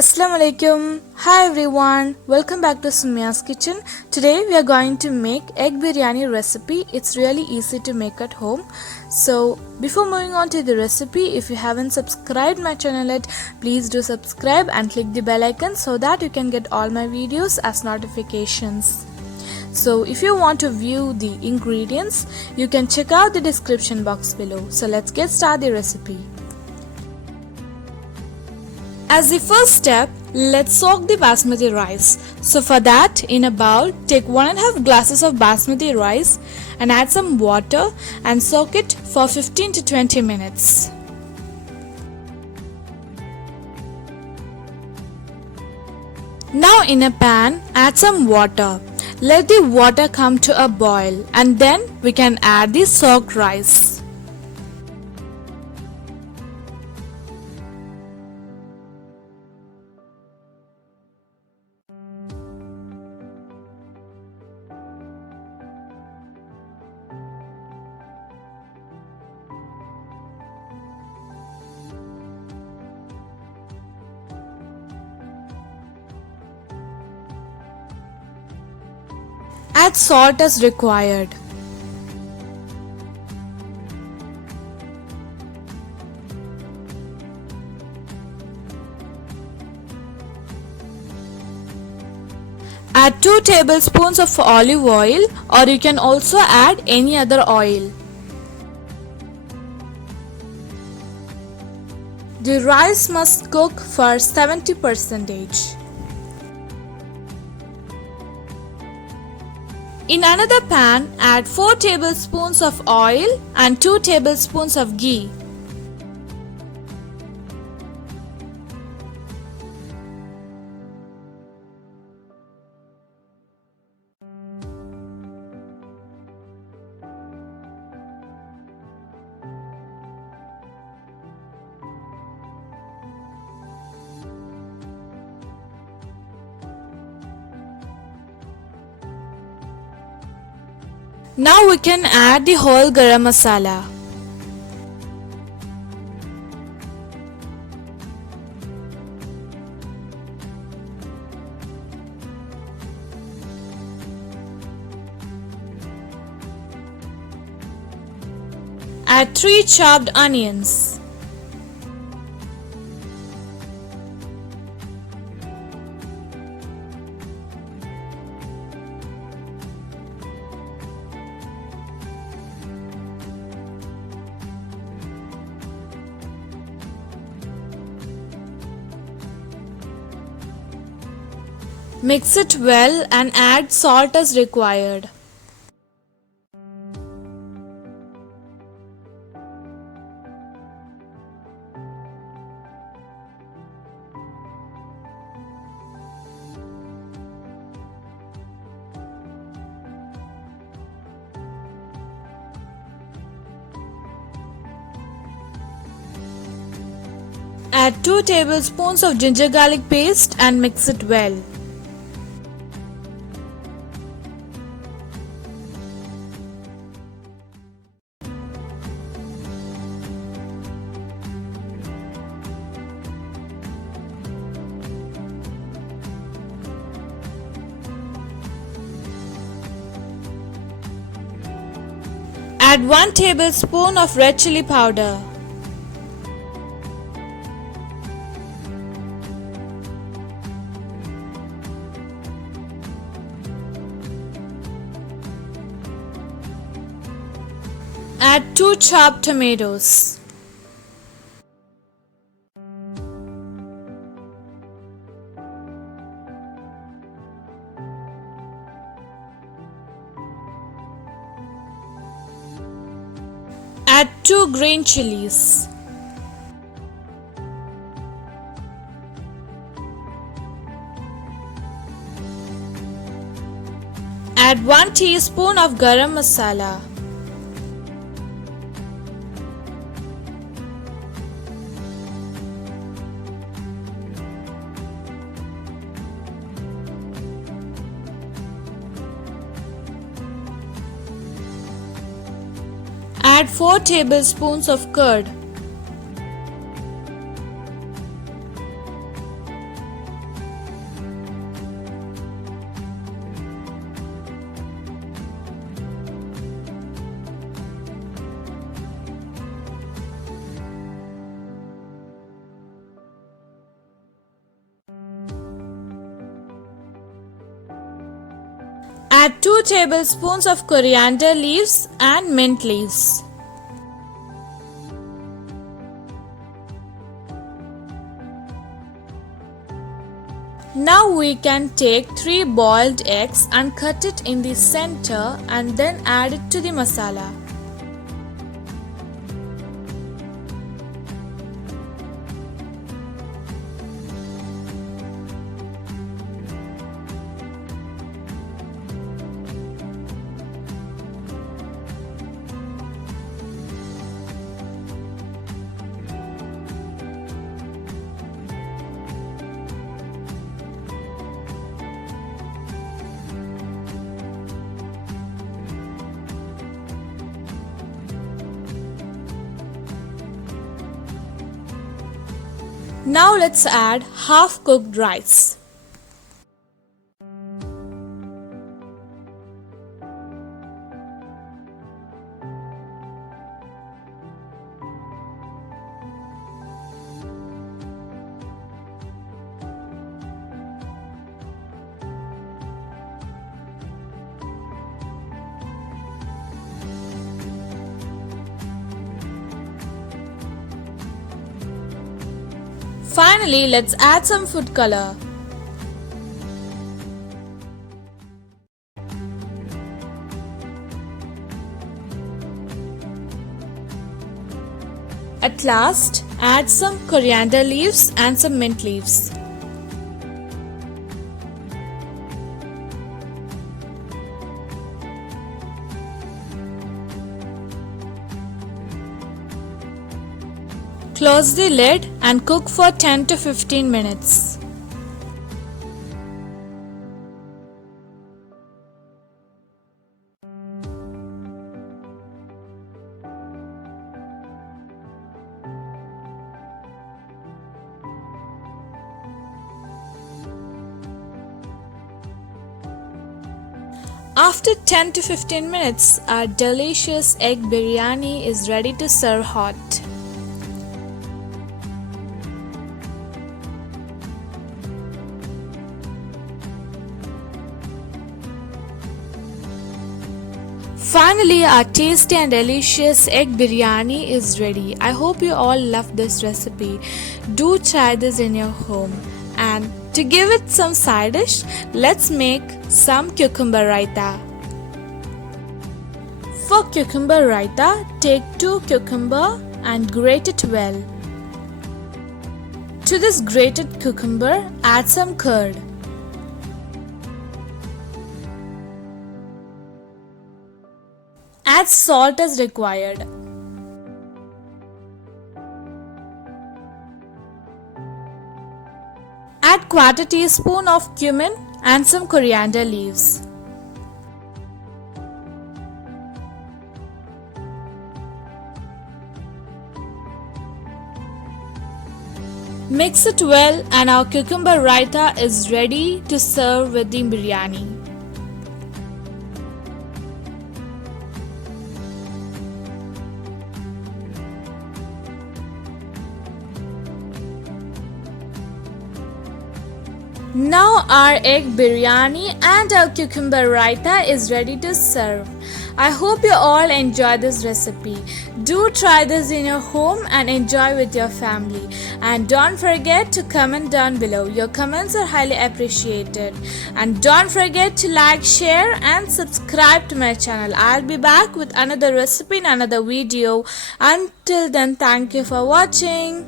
Assalamu alaikum. Hi everyone. Welcome back to Sumya's kitchen. Today we are going to make egg biryani recipe. It's really easy to make at home. So before moving on to the recipe, if you haven't subscribed my channel yet, please do subscribe and click the bell icon so that you can get all my videos as notifications. So if you want to view the ingredients, you can check out the description box below. So let's get started the recipe. As the first step, let's soak the basmati rice. So for that, in a bowl, take 1.5 glasses of basmati rice and add some water and soak it for 15 to 20 minutes. Now in a pan, add some water. Let the water come to a boil and then we can add the soaked rice. Add salt as required. Add 2 tablespoons of olive oil, or you can also add any other oil. The rice must cook for 70%. In another pan, add 4 tablespoons of oil and 2 tablespoons of ghee. Now we can add the whole garam masala. Add 3 chopped onions. Mix it well and add salt as required. Add 2 tablespoons of ginger garlic paste and mix it well. Add 1 tablespoon of red chili powder. Add 2 chopped tomatoes. Add 2 green chilies. Add 1 teaspoon of garam masala. Add 4 tablespoons of curd. Add 2 tablespoons of coriander leaves and mint leaves. Now we can take 3 boiled eggs and cut it in the center and then add it to the masala. Now let's add half cooked rice. Finally, let's add some food color. At last, add some coriander leaves and some mint leaves. Close the lid and cook for 10 to 15 minutes. After 10 to 15 minutes, our delicious egg biryani is ready to serve hot. Finally, our tasty and delicious egg biryani is ready. I hope you all love this recipe. Do try this in your home. And to give it some side dish, let's make some cucumber raita. For cucumber raita, take 2 cucumber and grate it well. To this grated cucumber, add some curd. Add salt as required. Add 1/4 teaspoon of cumin and some coriander leaves. Mix it well and our cucumber raita is ready to serve with the biryani. Now our egg biryani and our cucumber raita is ready to serve. I hope you all enjoy this recipe. Do try this in your home and enjoy with your family. And don't forget to comment down below. Your comments are highly appreciated. And don't forget to like, share and subscribe to my channel. I'll be back with another recipe in another video. Until then, thank you for watching.